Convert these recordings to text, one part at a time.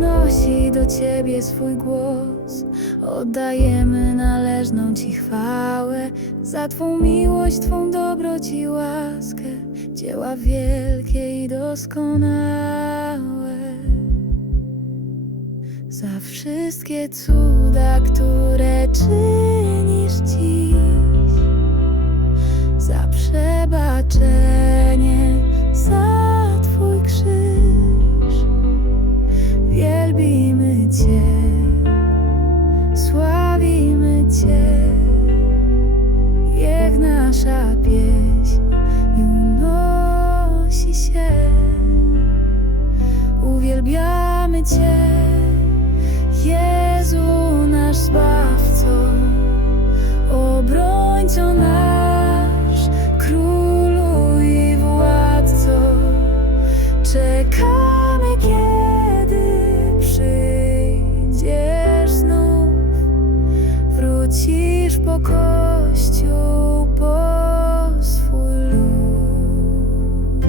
wznosi do Ciebie swój głos. Oddajemy należną Ci chwałę za Twą miłość, Twą dobroć i łaskę, dzieła wielkie i doskonałe. Za wszystkie cuda, które czynisz dziś, Cię, sławimy Cię, niech nasza pieśń unosi się. Uwielbiamy Cię, po kościół, po swój lud.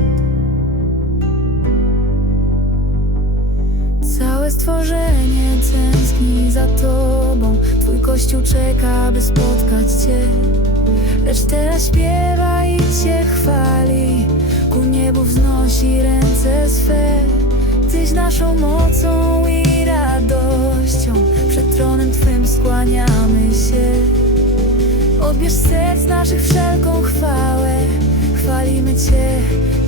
Całe stworzenie tęskni za Tobą, Twój kościół czeka, by spotkać Cię. Lecz teraz śpiewa i Cię chwali, ku niebu wznosi ręce swe. Tyś naszą mocą i radością, 切。